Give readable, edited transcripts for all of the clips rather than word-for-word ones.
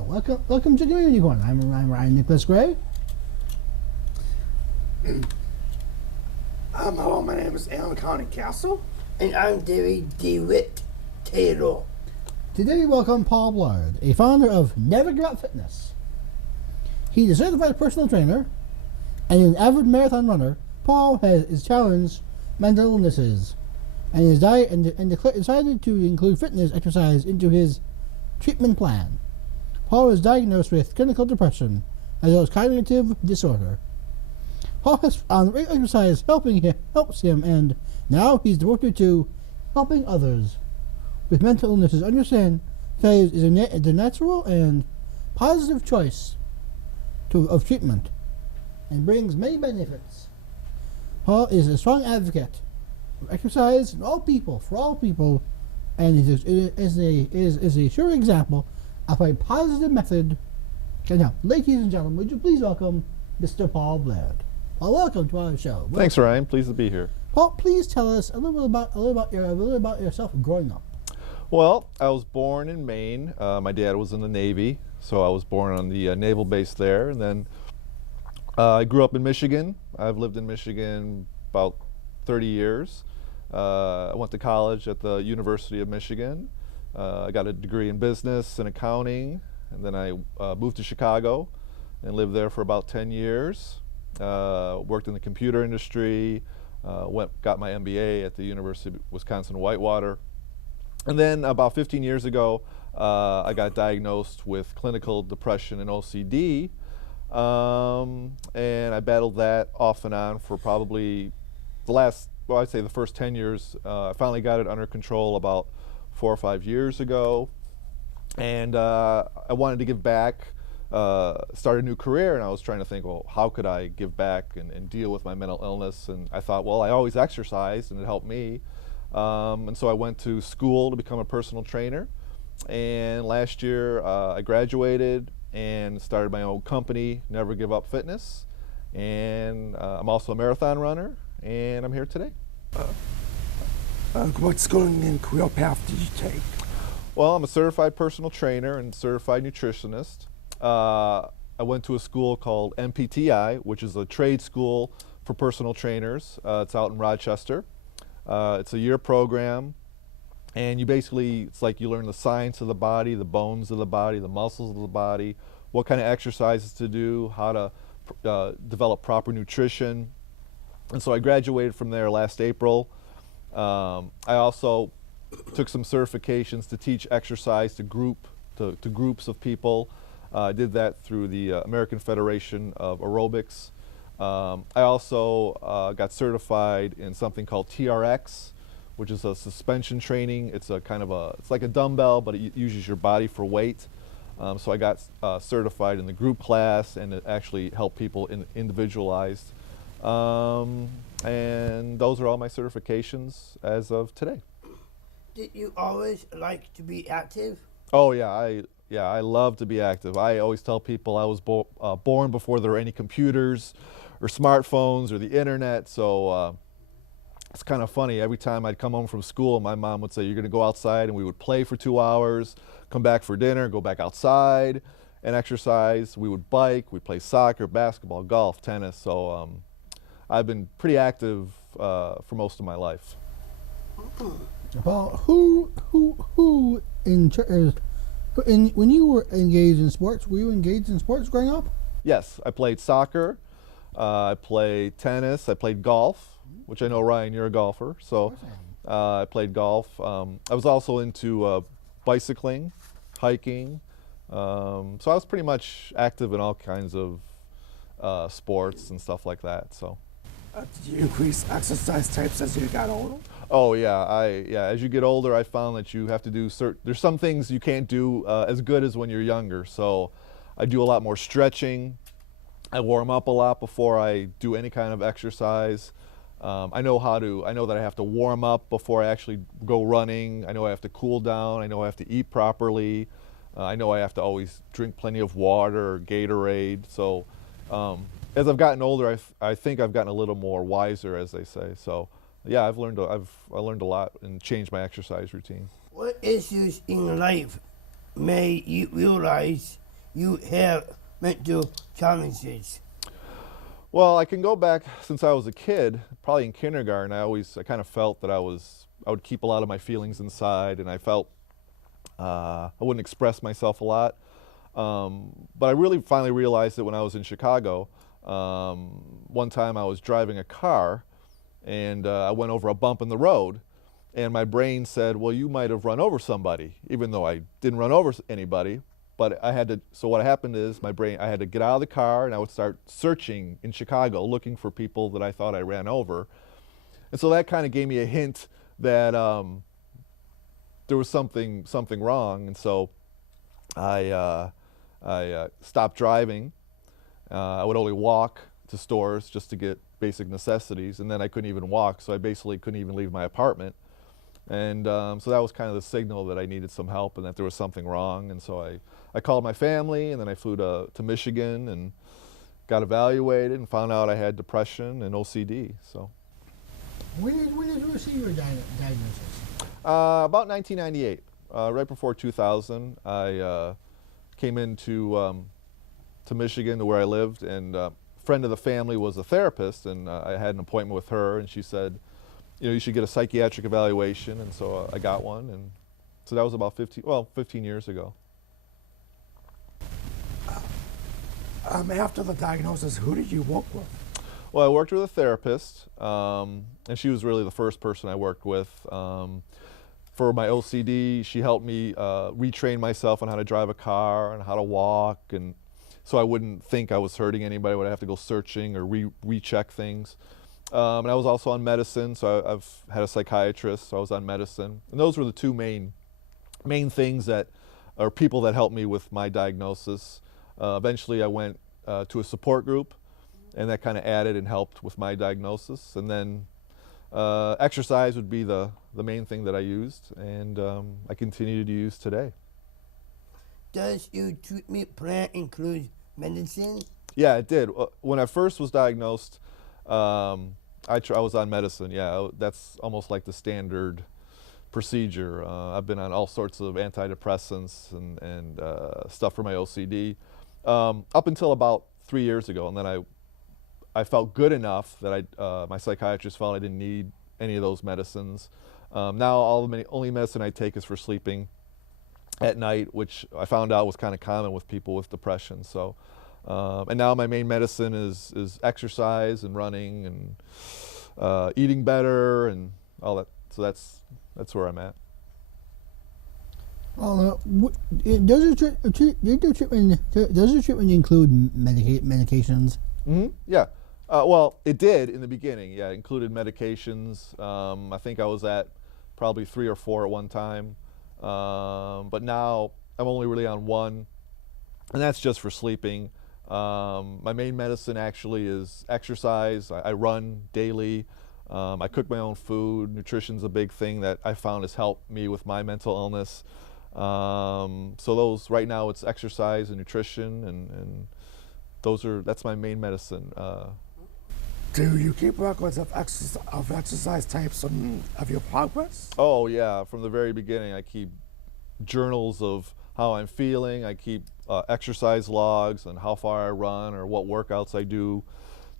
Hello, welcome to the Unicorn. I'm Ryan Nicholas Gray. Hello, my name is Alan County Castle. And I'm DeWitt Taylor. Today we welcome Paul Blard, a founder of Never Give Up Fitness. He's a certified personal trainer and an avid marathon runner. Paul has challenged mental illnesses and his diet and decided to include fitness exercise into his treatment plan. Paul is diagnosed with clinical depression as well as cognitive disorder. Paul has found regular exercise helps him, and now he's devoted to helping others with mental illnesses understand that it is a natural and positive choice of treatment and brings many benefits. Paul is a strong advocate for exercise for all people, and is a sure example of a positive method can help. Ladies and gentlemen, would you please welcome Mr. Paul Blard. Well, welcome to our show. Thanks, Ryan. Pleased to be here. Paul, please tell us a little about yourself growing up. Well, I was born in Maine. My dad was in the Navy, so I was born on the naval base there. And then I grew up in Michigan. I've lived in Michigan about 30 years. I went to college at the University of Michigan. I got a degree in business and accounting, and then I moved to Chicago and lived there for about 10 years. Worked in the computer industry, got my MBA at the University of Wisconsin-Whitewater. And then about 15 years ago, I got diagnosed with clinical depression and OCD. And I battled that off and on for probably I'd say the first 10 years. I finally got it under control about 4 or 5 years ago. And I wanted to give back. Start a new career, and I was trying to think, well, how could I give back and deal with my mental illness? And I thought, well, I always exercised and it helped me. And so I went to school to become a personal trainer. And last year I graduated and started my own company, Never Give Up Fitness. And I'm also a marathon runner, and I'm here today. What schooling and career path did you take? Well, I'm a certified personal trainer and certified nutritionist. I went to a school called MPTI, which is a trade school for personal trainers. It's out in Rochester. It's a year program, and it's like you learn the science of the body, the bones of the body, the muscles of the body, what kind of exercises to do, how to develop proper nutrition. And so I graduated from there last April. I also took some certifications to teach exercise to groups of people. I did that through the American Federation of Aerobics. I also got certified in something called TRX, which is a suspension training. It's it's like a dumbbell, but it uses your body for weight. So I got certified in the group class, and it actually helped people individualized. And those are all my certifications as of today. Did you always like to be active? Oh yeah, I love to be active. I always tell people I was born before there were any computers or smartphones or the internet, so it's kind of funny. Every time I'd come home from school, my mom would say, "You're going to go outside," and we would play for 2 hours, come back for dinner, go back outside and exercise. We would bike, we'd play soccer, basketball, golf, tennis, so I've been pretty active for most of my life. Paul, when you were engaged in sports, were you engaged in sports growing up? Yes, I played soccer, I played tennis, I played golf, which I know, Ryan, you're a golfer, so I played golf. I was also into bicycling, hiking, so I was pretty much active in all kinds of sports and stuff like that. So. Did you increase exercise types as you got older? Oh yeah, as you get older, I found that you have to do there's some things you can't do as good as when you're younger. So I do a lot more stretching. I warm up a lot before I do any kind of exercise. I know that I have to warm up before I actually go running. I know I have to cool down. I know I have to eat properly. I know I have to always drink plenty of water or Gatorade. So as I've gotten older, I think I've gotten a little more wiser, as they say. So yeah, I learned a lot and changed my exercise routine. What issues in life made you realize you have mental challenges? Well, I can go back since I was a kid, probably in kindergarten. I kind of felt that I would keep a lot of my feelings inside, and I felt I wouldn't express myself a lot. But I really finally realized it when I was in Chicago. One time I was driving a car, and I went over a bump in the road, and my brain said, well, you might have run over somebody, even though I didn't run over anybody. But so what happened is I had to get out of the car, and I would start searching in Chicago, looking for people that I thought I ran over. And so that kind of gave me a hint that there was something wrong. And so I stopped driving. I would only walk to stores just to get basic necessities, and then I couldn't even walk, so I basically couldn't even leave my apartment. And so that was kind of the signal that I needed some help and that there was something wrong. And so I called my family, and then I flew to Michigan and got evaluated and found out I had depression and OCD. So When did you receive your diagnosis? about 1998, right before 2000, I came into to Michigan, to where I lived, and a friend of the family was a therapist, and I had an appointment with her, and she said, you should get a psychiatric evaluation, and so I got one, and so that was about 15 years ago. After the diagnosis, who did you work with? Well, I worked with a therapist, and she was really the first person I worked with. For my OCD, she helped me retrain myself on how to drive a car and how to walk, and so I wouldn't think I was hurting anybody when I have to go searching or recheck things. And I was also on medicine, so I've had a psychiatrist, so I was on medicine. And those were the two main things that are people that helped me with my diagnosis. Eventually I went to a support group, and that kind of added and helped with my diagnosis. And then exercise would be the main thing that I used, and I continue to use today. Does your treatment plan include medicine? Yeah, it did. When I first was diagnosed, I was on medicine. Yeah, that's almost like the standard procedure. I've been on all sorts of antidepressants and stuff for my OCD up until about 3 years ago, and then I felt good enough that my psychiatrist felt I didn't need any of those medicines. Now only medicine I take is for sleeping at night, which I found out was kind of common with people with depression. So, and now my main medicine is exercise and running and eating better and all that. So that's where I'm at. Well, does your treatment include medications? Mm-hmm. Yeah. Well, it did in the beginning. Yeah, it included medications. I think I was at probably 3 or 4 at one time. But now I'm only really on one, and that's just for sleeping. My main medicine actually is exercise. I run daily. I cook my own food. Nutrition's a big thing that I found has helped me with my mental illness. So those, right now it's exercise and nutrition, and that's my main medicine. Do you keep records of exercise types of your progress? Oh yeah, from the very beginning I keep journals of how I'm feeling. I keep exercise logs on how far I run or what workouts I do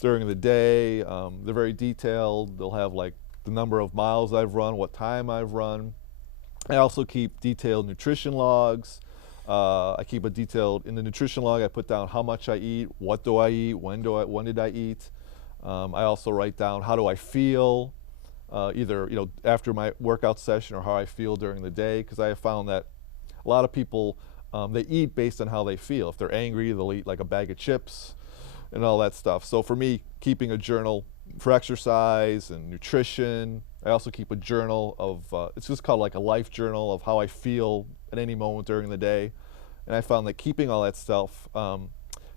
during the day. They're very detailed. They'll have like the number of miles I've run, what time I've run. I also keep detailed nutrition logs. I keep in the nutrition log I put down how much I eat, what do I eat, when did I eat. I also write down how do I feel, either after my workout session or how I feel during the day, because I have found that a lot of people they eat based on how they feel. If they're angry, they'll eat like a bag of chips and all that stuff. So for me, keeping a journal for exercise and nutrition, I also keep a journal of it's just called like a life journal of how I feel at any moment during the day. And I found that keeping all that stuff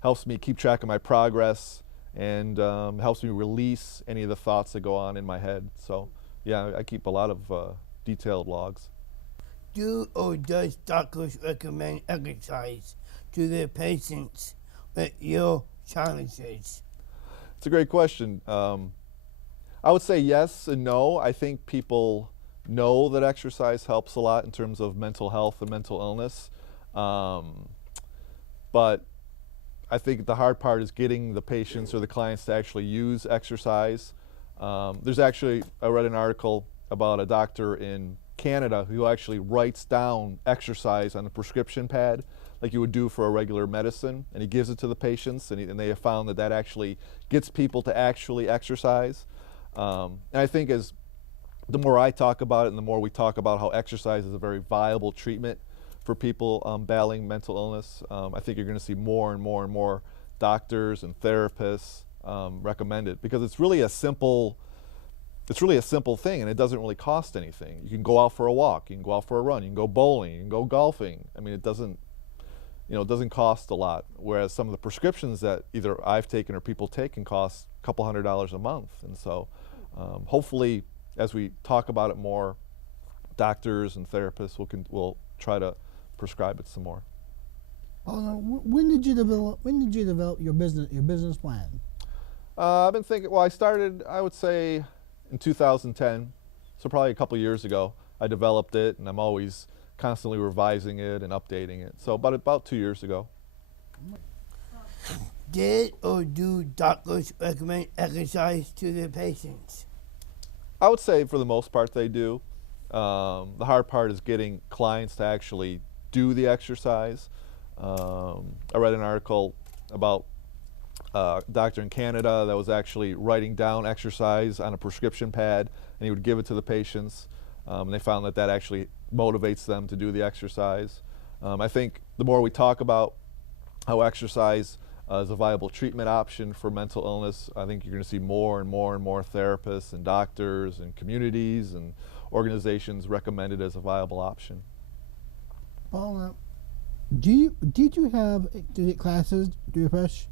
helps me keep track of my progress, and helps me release any of the thoughts that go on in my head. So yeah, I keep a lot of detailed logs. Do or does doctors recommend exercise to their patients with your challenges? It's a great question. I would say yes and no. I think people know that exercise helps a lot in terms of mental health and mental illness. but I think the hard part is getting the patients or the clients to actually use exercise. There's actually, I read an article about a doctor in Canada who actually writes down exercise on a prescription pad like you would do for a regular medicine, and he gives it to the patients, and they have found that that actually gets people to actually exercise. And I think as the more I talk about it and the more we talk about how exercise is a very viable treatment for people battling mental illness, I think you're going to see more and more and more doctors and therapists recommend it, because it's really a simple thing, and it doesn't really cost anything. You can go out for a walk, you can go out for a run, you can go bowling, you can go golfing. I mean, it doesn't cost a lot, whereas some of the prescriptions that either I've taken or people take can cost a couple $100s a month. And so hopefully, as we talk about it more, doctors and therapists will try to prescribe it some more. When did you develop your business plan? I've been thinking. Well, I started, I would say, in 2010, so probably a couple years ago. I developed it, and I'm always constantly revising it and updating it. So about 2 years ago. Did or do doctors recommend exercise to their patients? I would say for the most part they do. The hard part is getting clients to actually do the exercise. I read an article about a doctor in Canada that was actually writing down exercise on a prescription pad, and he would give it to the patients. And they found that actually motivates them to do the exercise. I think the more we talk about how exercise is a viable treatment option for mental illness, I think you're going to see more and more and more therapists and doctors and communities and organizations recommend it as a viable option. Paul, did you have to take classes to refresh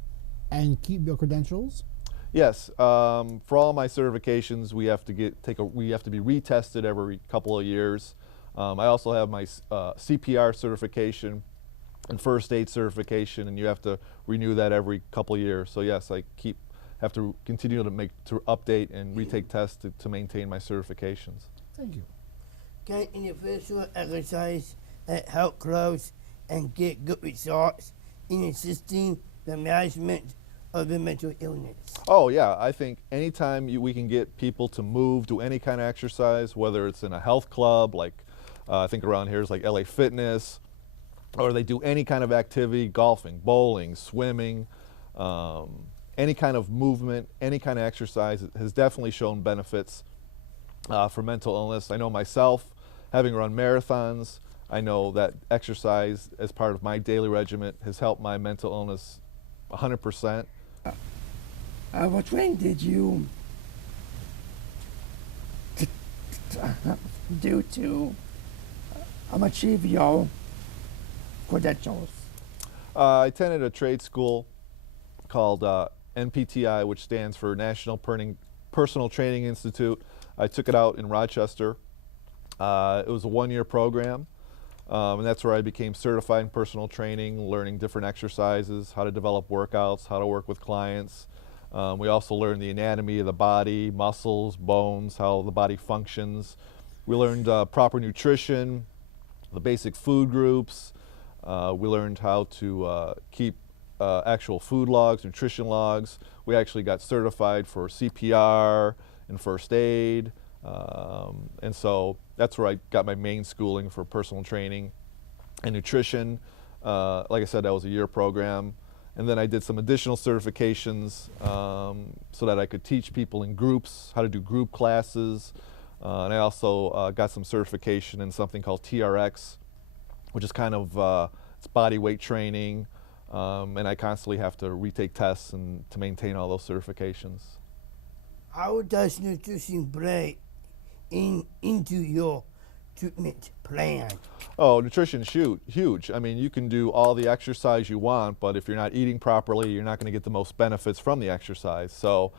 and keep your credentials? Yes, for all my certifications, we have to be retested every couple of years. I also have my CPR certification and first aid certification, and you have to renew that every couple of years. So yes, I have to continue to update and retake tests to maintain my certifications. Thank you. Can individual exercise at health clubs and get good results in assisting the management of the mental illness? Oh yeah, I think anytime we can get people to move, do any kind of exercise, whether it's in a health club, like I think around here is like LA Fitness, or they do any kind of activity, golfing, bowling, swimming, any kind of movement, any kind of exercise has definitely shown benefits for mental illness. I know myself, having run marathons, I know that exercise as part of my daily regimen has helped my mental illness 100%. What training did you do to achieve your credentials? I attended a trade school called NPTI, which stands for National Personal Training Institute. I took it out in Rochester. It was a one-year program, and that's where I became certified in personal training, learning different exercises, how to develop workouts, how to work with clients. We also learned the anatomy of the body, muscles, bones, how the body functions. We learned proper nutrition, the basic food groups. We learned how to keep actual food logs, nutrition logs. We actually got certified for CPR and first aid. And so that's where I got my main schooling for personal training and nutrition. Like I said, that was a year program. And then I did some additional certifications so that I could teach people in groups how to do group classes. And I also got some certification in something called TRX, which is kind of it's body weight training. And I constantly have to retake tests and to maintain all those certifications. How does nutrition play into your treatment plan? Oh, nutrition's huge. I mean, you can do all the exercise you want, but if you're not eating properly, you're not going to get the most benefits from the exercise. So,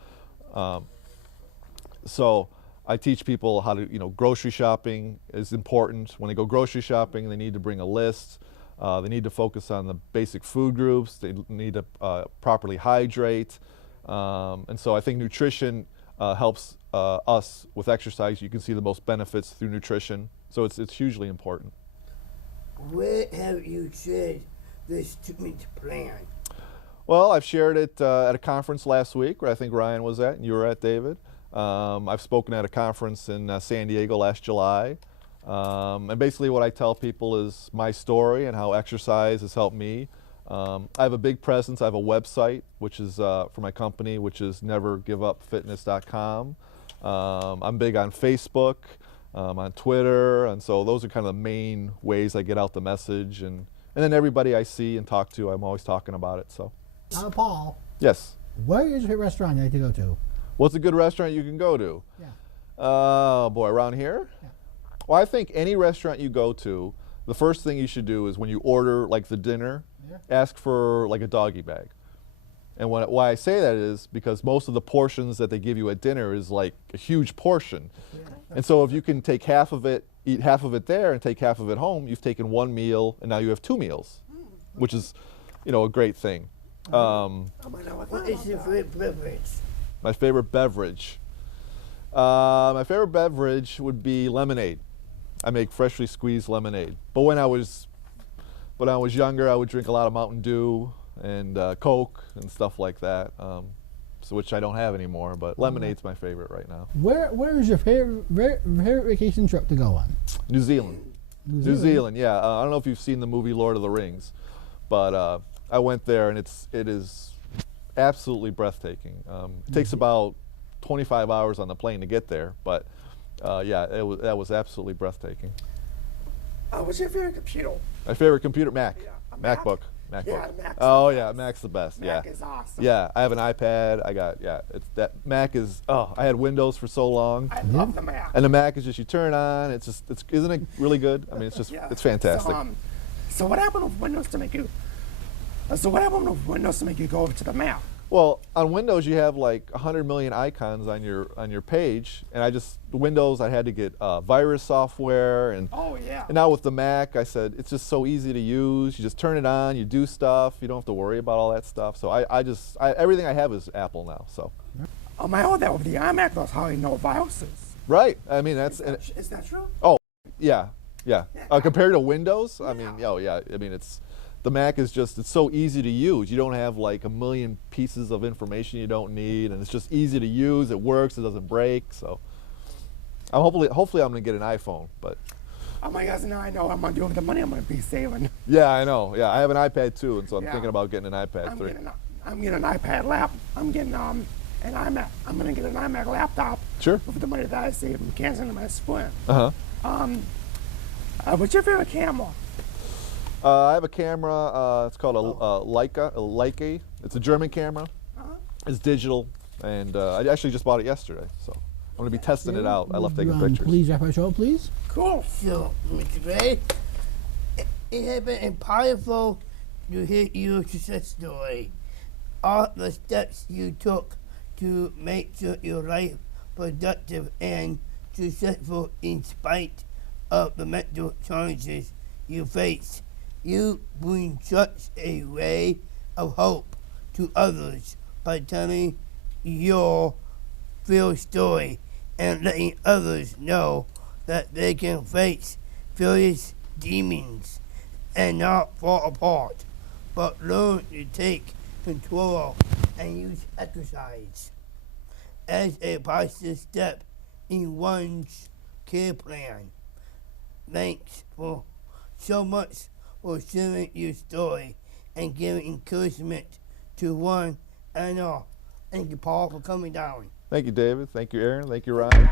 I teach people how to, grocery shopping is important. When they go grocery shopping, they need to bring a list. They need to focus on the basic food groups. They need to properly hydrate. And so I think nutrition helps us with exercise. You can see the most benefits through nutrition. So it's hugely important. Where have you shared this treatment plan? Well, I've shared it at a conference last week where I think Ryan was at and you were at, David. I've spoken at a conference in San Diego last July. And basically what I tell people is my story and how exercise has helped me. I have a big presence. I have a website, which is for my company, which is nevergiveupfitness.com. I'm big on Facebook, on Twitter, and so those are kind of the main ways I get out the message. And then everybody I see and talk to, I'm always talking about it. So. Paul, Yes. where is your favorite restaurant you like to go to? What's a good restaurant you can go to? Yeah. Oh, boy, around here? Yeah. Well, I think any restaurant you go to, the first thing you should do is when you order like the dinner, ask for like a doggy bag. And why I say that is because most of the portions that they give you at dinner is like a huge portion. Yeah. And so if you can take half of it, eat half of it there and take half of it home, you've taken one meal and now you have 2 meals, which is, a great thing. What is your favorite beverage? My favorite beverage. My favorite beverage would be lemonade. I make freshly squeezed lemonade. But when I was younger, I would drink a lot of Mountain Dew and Coke and stuff like that, so which I don't have anymore. But lemonade's my favorite right now. Where is your favorite vacation trip to go on? New Zealand. New Zealand, yeah. I don't know if you've seen the movie Lord of the Rings, but I went there and it is absolutely breathtaking. It takes about 25 hours on the plane to get there, but yeah, that was absolutely breathtaking. What's your favorite computer? My favorite computer, Mac. Yeah, a Mac? MacBook. Yeah, Mac's Oh the yeah, best. Mac's the best. Mac yeah. is awesome. Yeah, I have an iPad. Mac is. Oh, I had Windows for so long, I love the Mac. and the Mac is just you turn it on. Isn't it really good? I mean, it's just Yeah. it's fantastic. So what happened with Windows to make you? So what happened with Windows to make you go over to the Mac? Well, on Windows you have like 100 million icons on your page, and Windows I had to get virus software, and Oh yeah. now with the Mac I said it's just so easy to use. You just turn it on, you do stuff, you don't have to worry about all that stuff. So everything I have is Apple now. So. I heard that with the iMac there's hardly no viruses. Right. I mean that's Is that true? yeah. Compared to Windows, I mean, yeah. I mean the Mac is it's so easy to use. You don't have like a million pieces of information you don't need, and it's just easy to use. It works. It doesn't break. So, hopefully I'm gonna get an iPhone. But Oh my gosh, now I know what I'm gonna do with the money I'm gonna be saving. yeah, I know. Yeah, I have an iPad too, and so I'm Yeah. thinking about getting an iPad I'm 3. getting an iPad lap. I'm getting an iMac. I'm gonna get an iMac laptop. Sure. With the money that I saved from canceling my Sprint. Uh-huh. What's your favorite camera? I have a camera. It's called a Leica. It's a German camera. It's digital, and I actually just bought it yesterday, so I'm going to be testing it out. I love taking pictures. Please wrap our show, please. Cool. So, Mr. Ray, it has been powerful to hear your success story. All the steps you took to make sure your life productive and successful in spite of the mental challenges you face. You bring such a ray of hope to others by telling your real story and letting others know that they can face various demons and not fall apart, but learn to take control and use exercise as a positive step in one's care plan. Thanks for so much for sharing your story and giving encouragement to one and all. Thank you, Paul, for coming down. Thank you, David. Thank you, Aaron. Thank you, Ryan.